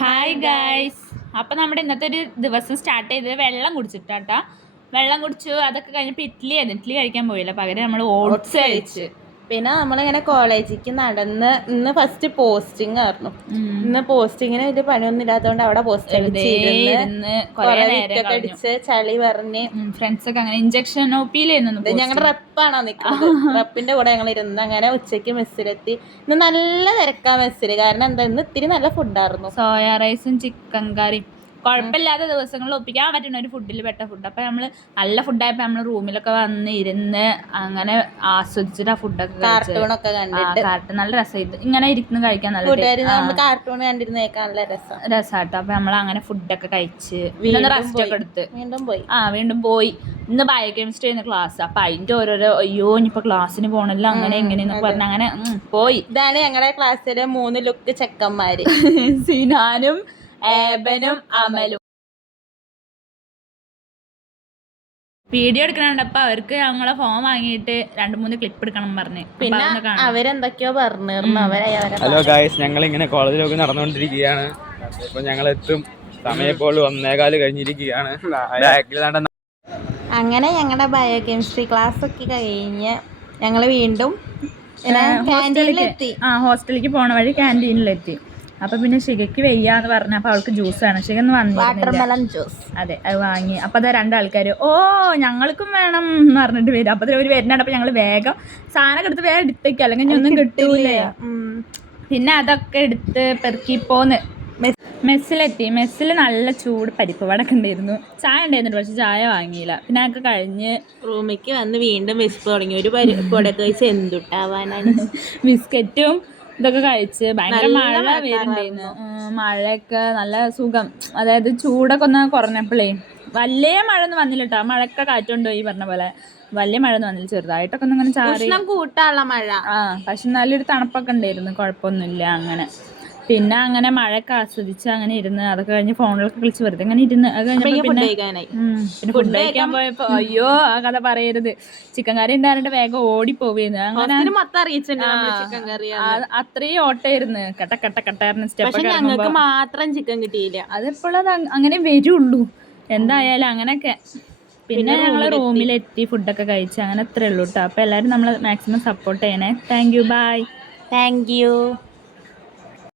Hi guys. അപ്പം നമ്മുടെ ഇന്നത്തെ ഒരു ദിവസം സ്റ്റാർട്ട് ചെയ്തത് വെള്ളം കുടിച്ചിട്ടാട്ടാ. വെള്ളം കുടിച്ചു, അതൊക്കെ കഴിഞ്ഞപ്പോൾ ഇഡ്ഡലി കഴിക്കാൻ പോയില്ല, പകരം നമ്മൾ ഓട്സ് കഴിച്ച്. പിന്നെ നമ്മളിങ്ങനെ കോളേജിലേക്ക് നടന്ന് ഇന്ന് ഫസ്റ്റ് പോസ്റ്റിംഗ് ആയിരുന്നു. ഇന്ന് പോസ്റ്റിങ്ങിന് വലിയ പണിയൊന്നും ഇല്ലാത്തതുകൊണ്ട് അവിടെ പോസ്റ്റ് അടിച്ച് ചളി പറഞ്ഞ് ഫ്രണ്ട്സ് ഒക്കെ അങ്ങനെ ഇഞ്ചക്ഷൻ ഞങ്ങളുടെ റെപ്പാണോ നിൽക്കുന്നത്. റെപ്പിന്റെ കൂടെ ഞങ്ങൾ ഇരുന്ന് അങ്ങനെ ഉച്ചയ്ക്ക് മെസ്സിലെത്തി. ഇന്ന് നല്ല തിരക്കാ മെസ്സിൽ. കാരണം എന്താ, ഇന്ന് ഇത്തിരി നല്ല ഫുഡായിരുന്നു. സോയാ റൈസും ചിക്കൻ കറിയും. കുഴപ്പമില്ലാത്ത ദിവസങ്ങളിൽ ഒപ്പിക്കാൻ പറ്റുന്ന ഒരു ഫുഡിൽ പെട്ട ഫുഡ്. അപ്പം നമ്മൾ നല്ല ഫുഡായപ്പോൾ നമ്മൾ റൂമിലൊക്കെ വന്ന് ഇരുന്ന് അങ്ങനെ ആസ്വദിച്ചിട്ട് ആ ഫുഡൊക്കെ കാർട്ടൂണൊക്കെ കണ്ടിട്ട് നല്ല രസമായിട്ട് ഇങ്ങനെ ഇരിക്കുന്ന കഴിക്കാൻ നല്ല കാർട്ടൂൺ കണ്ടിരുന്നേക്കാൻ നല്ല രസമാട്ടോ. അപ്പം നമ്മൾ അങ്ങനെ ഫുഡൊക്കെ കഴിച്ച് റെസ്റ്റ് ഒക്കെ എടുത്ത് വീണ്ടും പോയി. ഇന്ന് ബയോകെമിസ്ട്രി ആയിരുന്നു ക്ലാസ്. അപ്പം അതിൻ്റെ ഓരോരോ അയ്യോ ഇനിയിപ്പോൾ ക്ലാസ്സിന് പോകണല്ലോ അങ്ങനെ എങ്ങനെയെന്നൊക്കെ പറഞ്ഞ് അങ്ങനെ പോയി. ഇതാണ് ഞങ്ങളുടെ ക്ലാസ്സിലെ 3 ലുക്ക് ചെക്കന്മാര്, സിനാനും ഏബനും അമലും. വീഡിയോ എടുക്കണുണ്ടപ്പോൾ അവർക്ക് ഞങ്ങളെ ഫോൺ വാങ്ങിയിട്ട് 2-3 ക്ലിപ്പ് എടുക്കണം പറഞ്ഞ്. പിന്നെ അവരെന്തൊക്കെയോ പറഞ്ഞു. ഹലോ ഗായ്സ്, ഞങ്ങൾ ഇങ്ങനെ കോളേജിലൊക്കെ നടന്നുകൊണ്ടിരിക്കുകയാണ്. ഇപ്പൊ ഞങ്ങൾ എത്തും. സമയം ഇപ്പോൾ 1:15 കഴിഞ്ഞിരിക്കുകയാണ്. അങ്ങനെ ഞങ്ങളുടെ ബയോകെമിസ്ട്രി ക്ലാസ് ഒക്കെ കഴിഞ്ഞ് ഞങ്ങൾ വീണ്ടും ഹോസ്റ്റലിലേക്ക് പോണ വഴി ക്യാൻറ്റീനിലെത്തി. അപ്പൊ പിന്നെ ഷികയ്ക്ക് വയ്യാന്ന് പറഞ്ഞപ്പോൾ അവൾക്ക് ജ്യൂസ് വേണം. ഷികന്ന് വാട്ടർമെലൺ ജ്യൂസ്. അതെ, അത് വാങ്ങി. അപ്പൊ അതാ 2 ആൾക്കാർ ഓ ഞങ്ങൾക്കും വേണം എന്ന് പറഞ്ഞിട്ട് വരും. അപ്പൊ അവർ വരുന്നുണ്ടപ്പോൾ ഞങ്ങൾ വേഗം സാധനം എടുത്ത് വേഗം എടുത്തേക്കും, അല്ലെങ്കിൽ ഒന്നും കിട്ടൂലേ. പിന്നെ അതൊക്കെ എടുത്ത് പെറുക്കിപ്പോന്ന് മെസ്സിലെത്തി. മെസ്സിൽ നല്ല ചൂട് പരിപ്പ് വടക്ക് ഉണ്ടായിരുന്നു, ചായ ഉണ്ടായിരുന്നു, പക്ഷെ ചായ വാങ്ങിയില്ല. പിന്നെ അതൊക്കെ കഴിഞ്ഞ് റൂമിലേക്ക് വന്ന് വീണ്ടും വിശപ്പ് തുടങ്ങി. ഒരു പരിപ്പ് വടക്ക് കഴിച്ച് എന്തുട്ടാവാനാണ്. ബിസ്ക്കറ്റും ഇതൊക്കെ കഴിച്ച്. ഭയങ്കര മഴ വരുന്നുണ്ടായിരുന്നു. മഴയൊക്കെ നല്ല സുഖം, അതായത് ചൂടൊക്കെ ഒന്ന് കുറഞ്ഞപ്പോഴേ വലിയ മഴ ഒന്നും വന്നില്ല കേട്ടോ. മഴയൊക്കെ കാറ്റുണ്ടോ ഈ പറഞ്ഞ പോലെ വലിയ മഴ ഒന്നും വന്നില്ല, ചെറുതായിട്ടൊക്കെ ഒന്ന് ഇങ്ങനെ ചാറി കൂട്ടാനുള്ള മഴ. പക്ഷെ നല്ലൊരു തണുപ്പൊക്കെ ഉണ്ടായിരുന്നു, കുഴപ്പമൊന്നുമില്ല. അങ്ങനെ പിന്നെ അങ്ങനെ മഴയൊക്കെ ആസ്വദിച്ച് അങ്ങനെ ഇരുന്ന് അതൊക്കെ കഴിഞ്ഞ് ഫോണിലൊക്കെ കളിച്ച് വെറുതെ അങ്ങനെ ഇരുന്ന് അത് കഴിഞ്ഞപ്പോൾ പിന്നെ ഫുഡ് കഴിക്കാൻ പോയപ്പോ അയ്യോ ആ കഥ പറയരുത്. ചിക്കൻ കറി ഉണ്ടായിട്ട് വേഗം ഓടിപ്പോവുന്നു. അങ്ങനെ അത്രയും ഓട്ടായിരുന്നു. കട്ടായിരുന്നു സ്റ്റെപ്പ്. മാത്രം ചിക്കൻ കിട്ടിയില്ല. അതെപ്പോഴത് അങ്ങനെ വരുള്ളൂ. എന്തായാലും അങ്ങനെയൊക്കെ. പിന്നെ ഞങ്ങൾ റൂമിലെത്തി ഫുഡൊക്കെ കഴിച്ച് അങ്ങനെ അത്രേ ഉള്ളൂ കേട്ടോ. അപ്പോൾ എല്ലാവരും നമ്മൾ മാക്സിമം സപ്പോർട്ട് ചെയ്യണേ. Thank you. Bye. Thank U.